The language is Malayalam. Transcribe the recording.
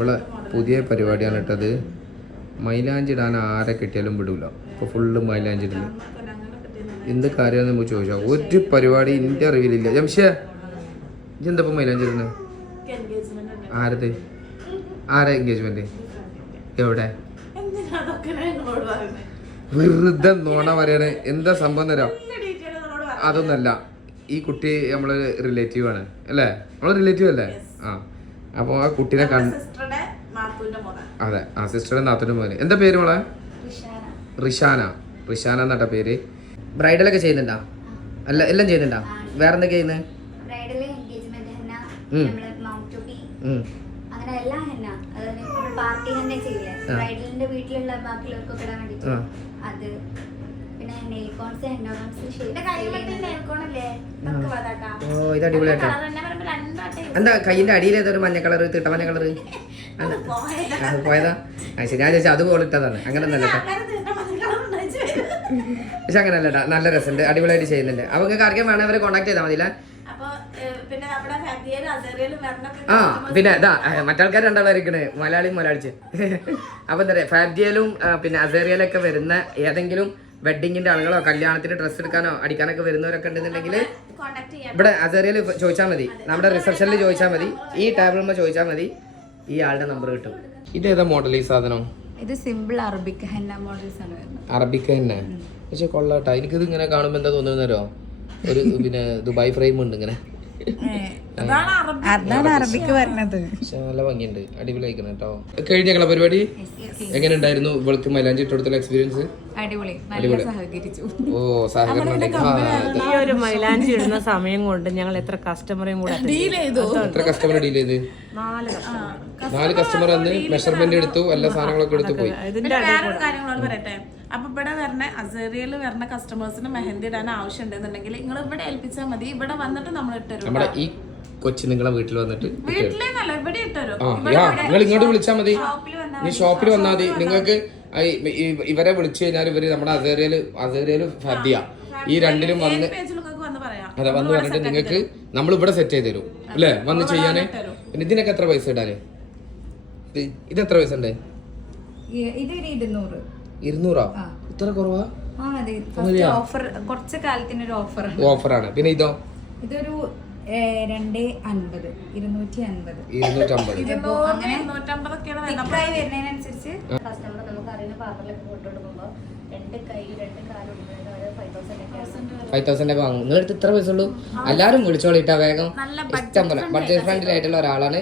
ഇവളെ പുതിയ പരിപാടിയാണ് കേട്ടത്. മൈലാഞ്ചി ഇടാൻ ആരെ കിട്ടിയാലും വിടൂല. ഇപ്പോൾ ഫുള്ള് മൈലാഞ്ചി ഇടില്ല. എന്ത് കാര്യമാണെന്ന് നമുക്ക് ചോദിച്ചാൽ ഒരു പരിപാടി എൻ്റെ അറിവിലില്ല. ജംഷേ ഇതെന്താ ഇപ്പം മൈലാഞ്ചി ഇടുന്നത്? ആരത്? ആരെ എൻഗേജ്മെന്റ്? എവിടെ? വെറുതെ നോണ പറയാണ്. എന്താ സംഭവം തരാം? അതൊന്നല്ല, ഈ കുട്ടി നമ്മള് റിലേറ്റീവ് ആണ് അല്ലേ? നമ്മള് റിലേറ്റീവ് അല്ലേ? ആ, അപ്പോൾ ആ കുട്ടീനെ അതെ, ആ സിസ്റ്ററുടെ നാത്തൂൻ്റെ മോന്. എന്താ പേര് മോളെ? റിഷാന. റിഷാന എന്നാട്ട പേര്. ബ്രൈഡലൊക്കെ ചെയ്യുന്നുണ്ടോ? അല്ല, എല്ലാം ചെയ്യുന്നുണ്ടോ? വേറെ എന്തൊക്കെ ചെയ്യുന്നത്? ഓ, ഇത് അടിപൊളിയായിട്ടാ. എന്താ കയ്യിന്റെ അടിയിൽ ഏതൊരു മഞ്ഞ കളർ, തിട്ട മഞ്ഞ കളർ പോയതാ? ശരി, ഞാൻ ചോദിച്ചാൽ അത് പോലിട്ടതാണ്. അങ്ങനെ ഒന്നല്ല പക്ഷെ അങ്ങനല്ലട്ടാ, നല്ല രസമുണ്ട്, അടിപൊളിയായിട്ട് ചെയ്യുന്നുണ്ട്. അപ്പൊ നിങ്ങൾക്ക് ആർക്കും വേണം അവരെ കോൺടാക്ട് ചെയ്താൽ മതിയില്ല. ആ പിന്നെ ഇതാ മറ്റാൾക്കാർ രണ്ടാളായിരിക്കണേ, മലയാളിയും മലയാളിച്ച്. അപ്പൊ എന്താ പറയാ, ഫാബ്ജിയലും പിന്നെ അസേറിയയിലൊക്കെ വരുന്ന ഏതെങ്കിലും വെഡിങ്ങിന്റെ ആളുകളോ കല്യാണത്തിന് ഡ്രസ്സ് എടുക്കാനോ അടിക്കാനൊക്കെ വരുന്നവരൊക്കെ ഉണ്ടെന്നുണ്ടെങ്കിൽ ഇവിടെ അസേറിയയിൽ ചോദിച്ചാൽ മതി, നമ്മുടെ റിസപ്ഷനിൽ ചോദിച്ചാൽ മതി, ഈ ടേബിളിൽ ചോദിച്ചാൽ മതി, ഈ ആളുടെ നമ്പർ കിട്ടും. ഇതേതാ മോഡൽ ഈ സാധനം? ഇത് സിമ്പിൾ അറബിക് ഹെന്ന മോഡൽസ് ആണ് വരുന്നത്. അറബിക് ഹെന്ന പക്ഷെ കൊള്ളാട്ടാ. എനിക്കിത് ഇങ്ങനെ കാണുമ്പോൾ എന്താ തോന്നുന്നോ, ഒരു പിന്നെ ദുബായ് ഫ്രെയിം ഉണ്ട് ഇങ്ങനെ. അതാണ് അറബിക്ക് വരുന്നത്. നല്ല ഭംഗിയുണ്ട്, അടിപൊളിയായിക്കണം കേട്ടോ. കഴിഞ്ഞ പരിപാടി എങ്ങനെ ഉണ്ടായിരുന്നു? ഇവൾക്ക് മൈലാഞ്ചി ഇട്ട് കൊടുത്തുള്ള എക്സ്പീരിയൻസ്? അടിപൊളി. ഓ, സഹകരണം. ഈ ഒരു മൈലാഞ്ചി ഇടുന്ന സമയം കൊണ്ട് ഞങ്ങൾ എത്ര കസ്റ്റമറേയും കൂടെ ഡീൽ ചെയ്തു. എത്ര കസ്റ്റമർ ഡീൽ ചെയ്ത്? 4 കസ്റ്റമർ വന്ന് മെഷർമെന്റ് എടുത്തു, എല്ലാ സാധനങ്ങളൊക്കെ എടുത്തു പോയി. വേറൊരു കാര്യങ്ങളോട് പറയട്ടെ. അപ്പൊ ഇവിടെ വരണ അസേറിയയിൽ വരുന്ന കസ്റ്റമേഴ്സിന് മെഹന്തി ഇടാൻ ആവശ്യം ഉണ്ടെന്നുണ്ടെങ്കിൽ നിങ്ങൾ ഇവിടെ ഏൽപ്പിച്ചാൽ മതി. ഇവിടെ വന്നിട്ട് നമ്മൾ ഇട്ടുതരും. നമ്മുടെ ഈ കൊച്ചു നിങ്ങളെ വീട്ടിൽ വന്നിട്ട് വീട്ടിലേന്നല്ല, ഇവിടെ ഇട്ടുതരും. നിങ്ങൾ ഇങ്ങോട്ട് വിളിച്ചാൽ മതി, ഈ ഷോപ്പിൽ വന്നാൽ മതി. നിങ്ങൾക്ക് ഇവരെ വിളിച്ചു കഴിഞ്ഞാൽ ഇവര് നമ്മുടെ അസേറിയല് ഫദ്യ ഈ രണ്ടിലും വന്ന് അതെ വന്ന് പറഞ്ഞിട്ട് നിങ്ങൾക്ക് നമ്മൾ ഇവിടെ സെറ്റ് ചെയ്ത് തരും അല്ലേ, വന്ന് ചെയ്യാന്. പിന്നെ ഇതിനൊക്കെ എത്ര പൈസ ഇടാന്? ഇത് എത്ര പൈസ ഉണ്ട്? 200. ഇത്ര കുറവാ? കുറച്ച് കാലത്തിന് ഒരു ഓഫറാണ്. പിന്നെ ഇതോ? ഇതൊരു 250. വരുന്നതിനനുസരിച്ച് കസ്റ്റമർ നമുക്ക് അറിയുന്ന പാർലറിലേക്ക് ഫോട്ടോ എടുക്കുമ്പോൾ 2 കൈ 2 കാലും 5,000 ഒക്കെ വാങ്ങും. നിങ്ങളടുത്ത് ഇത്ര പൈസ ഉള്ളൂ? എല്ലാരും വിളിച്ചോളിട്ടാ വേഗം. ഇഷ്ടം പോലെ ബഡ്ജറ്റ് ഫ്രണ്ട്ലി ആയിട്ടുള്ള ഒരാളാണ്.